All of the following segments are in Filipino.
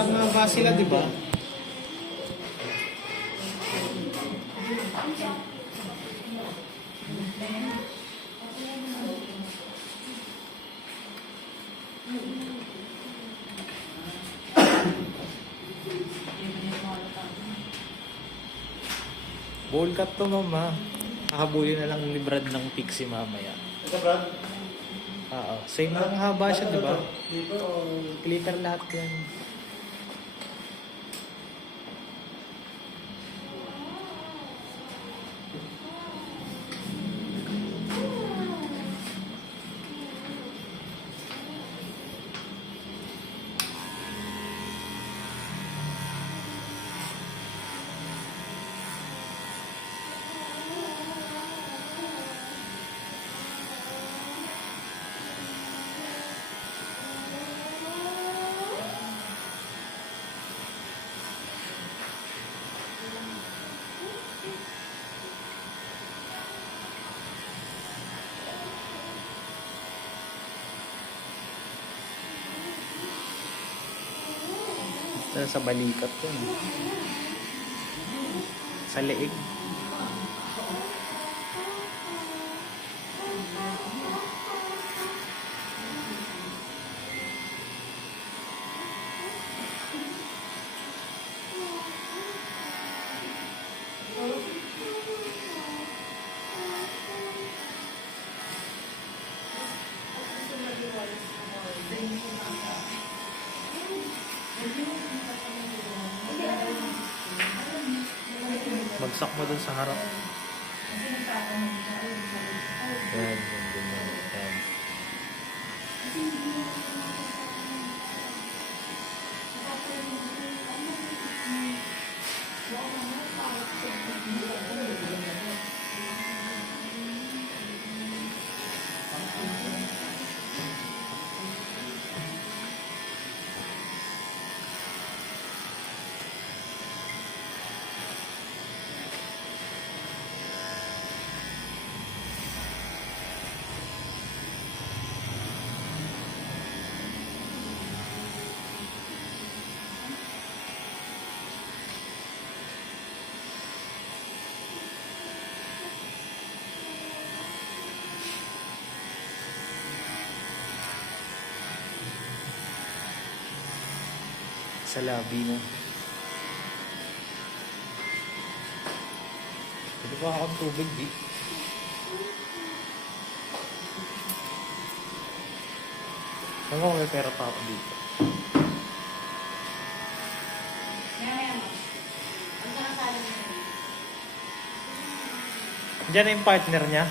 Walang haba sila, di ba? Bowl cut to, mama. Hahabulin na lang ni Brad ng pixie mamaya. Ito, Brad? Oo. Same lang haba siya, di ba? Dito o... Glitter lahat yan. Sa balikat yun. Sa leeg. Bagsak mo dun sa harap. Yan, yan. Sa labi na. Pwede ba akong tubig, di? Saan ko may pera pa ako dito? Diyan na yung partner niya.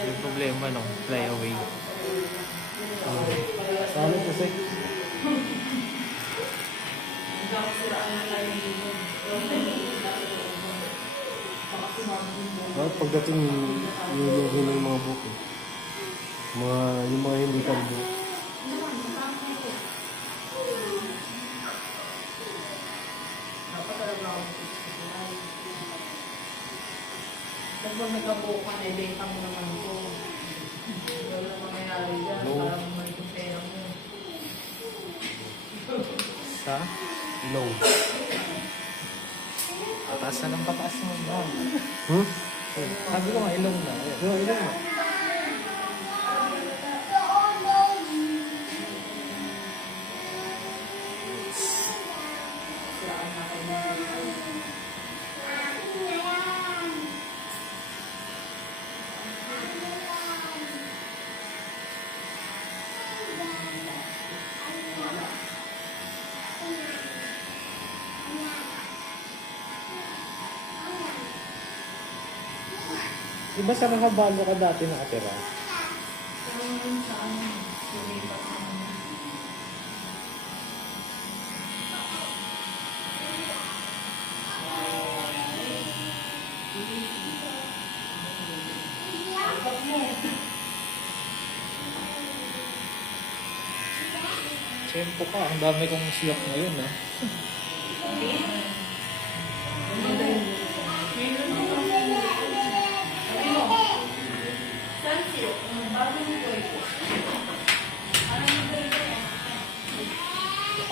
Yung problema no, fly away. Saan kasi? Bakit pagdating yung mga buko? Yung mga hindi kalbo. Pag nagkabuo ka na, ibenta mo naman ito. Wala mangyayari dyan. Para mo yung pera mo. Sa low. Pataas na ng pataas mo. Hmm? Sabi ko nga, ilong na. Yung ilan na? Diba sa Kakabalo ka dati nakatira? Tempo ka, ang dami kong slot ngayon ah.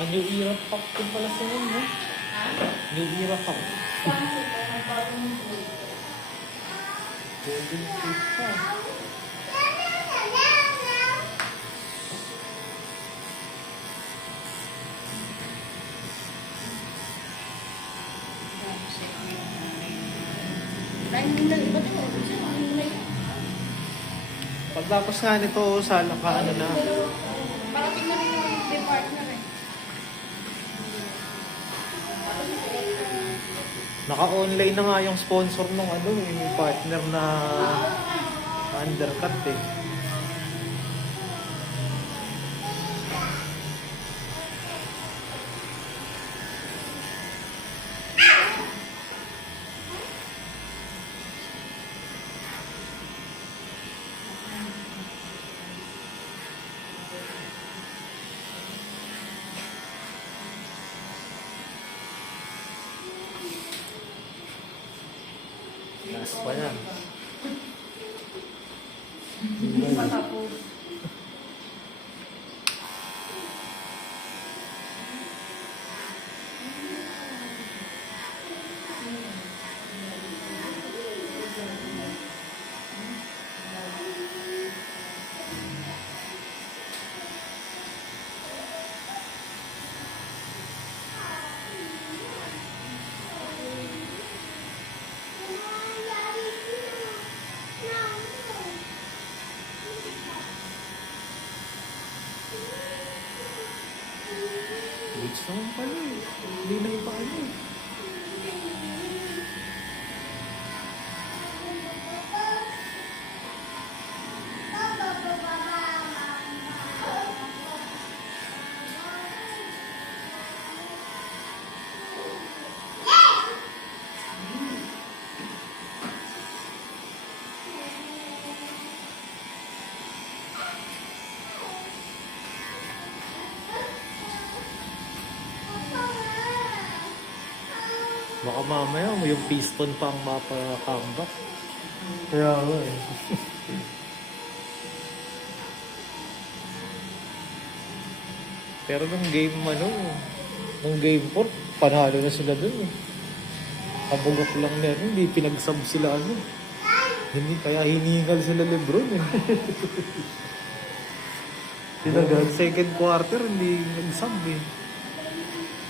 New Era Pack din pala sa yun, no? New Era Pack. Golden State pa. Pagtapos nga nito, sala ka ano na. Parating na rin yung partner eh. Naka-online na nga yung sponsor ng ano, yung partner na undercut eh. Last pa yan. Matapos. Wait naman pala eh. Hindi na yung paano eh. Baka mamaya yung piston pa ang mapa-comeback. Kaya nga eh. Pero nung game nung game 4, panalo na sila dun eh. Kabugok lang na yun, hindi pinagsab sila ano. Hindi, kaya hiningal sila Lebron eh. Tinagal, second quarter, hindi nagsab eh.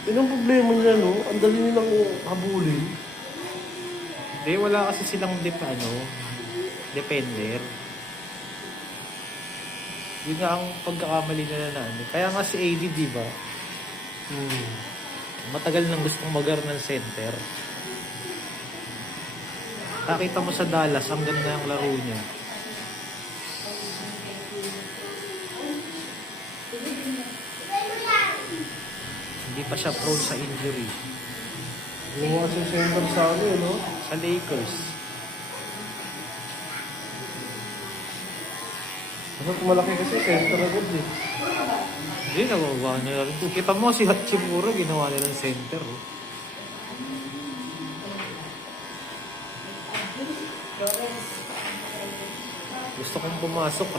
Yun ang problema niya, no? Ang dali nilang habulin. Hindi, wala kasi silang defender. Yun nga ang pagkakamali nila na ano. Kaya nga si AD, di ba? Matagal nang gustong mag-aral ng center. Nakita mo sa Dallas, ang ganda ng laro niya. Hindi pa siya prone sa injury. Yung kasi center sa ano, no? Sa Lakers. Mas malaki kasi center agad eh. Hindi, nagawa niya rin. Kita mo si Hachimura, ginawa niya ng center. Oh. Gusto kong pumasok,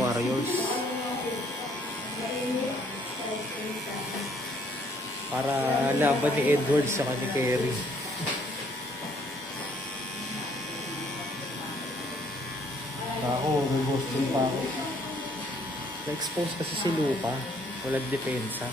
Warriors. Para laban ni Edwards sa ni Kerry. Ako, may Boston pa ako. Na-expose kasi si Luka. Walang depensa.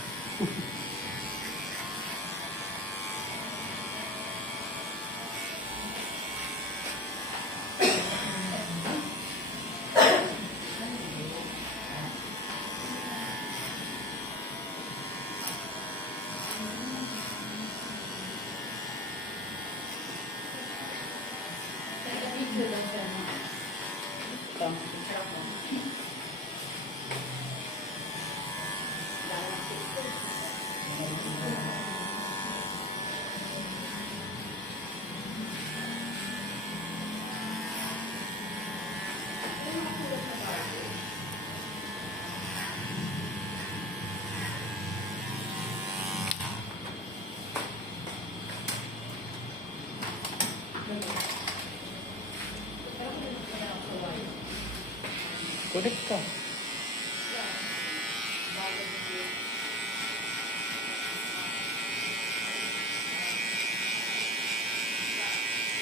Connect ka.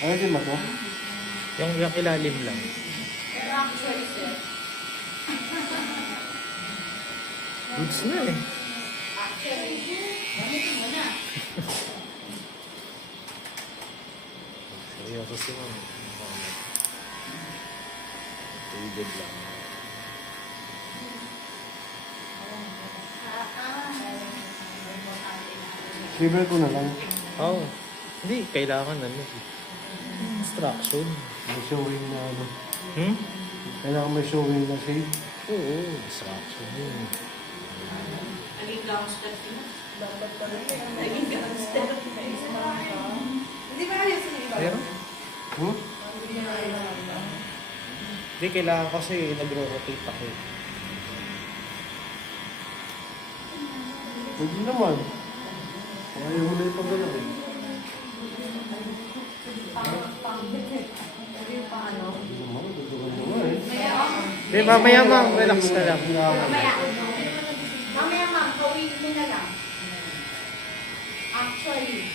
Ano din ba to? Yung ilalim lang. Pero actually, sir, Goods na eh. actually, gamitin mo na. Seryoso si ma'am. Tubig lang. Silver ko na lang. Oo. Oh, hindi, kailangan ano. Instruction. May showing na ano. Hmm? Kailangan may showing na shade. Oo, instruction yun. Naging gangster sila. Dapat pala naging gangster. Hindi ba ayos yung iba? Pero, Hmm? hindi, kailangan kasi nagro-rotate ako. Pwede naman. Ayaw mo na ipagalaw eh. Paano? Hindi naman, dudugan mo nga eh. Hindi, mamaya ma'am, relax ka lang. Mamaya ma'am, kawin mo na lang. Actually,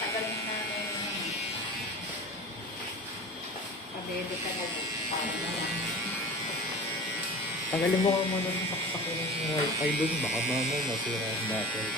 tagal na namin. Pabebe ka na lang. Paano na lang. Tagalin mo ka muna ng taktak ng wifi dun. Baka mamo, masira ang battery.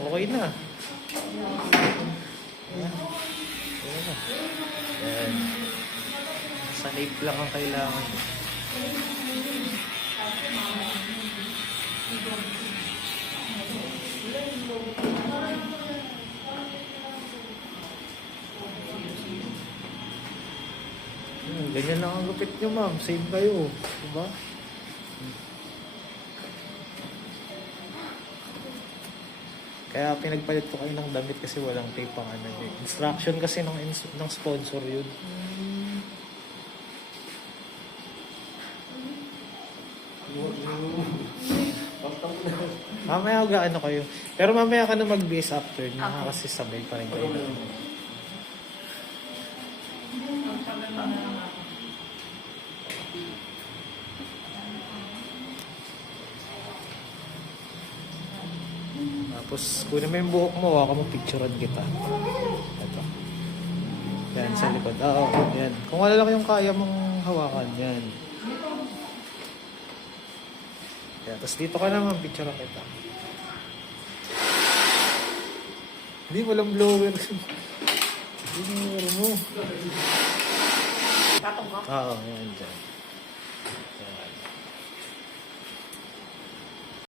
Okay na. Okay na. Yan. Sa tape lang ang kailangan. Ganyan lang ang gupit nyo, ma'am. Same kayo. Diba? Kaya pinagpalit ko kayo ng damit kasi walang tape ang ano eh. Instruction kasi ng sponsor yun. Mamaya ano kayo. Pero mamaya ka na mag-base after na kasi sabay pa rin kayo. Tapos, kunin mo yung buhok mo, waka mo, picturean kita. Ito. Yan, sa likod. Oo, yan. Kung ano lang yung kaya mong hawakan, yan. Yan, tapos dito ka naman, picturean kita. Hindi, walang blower. Blower mo. Tatong ka? Oo, yan, dyan.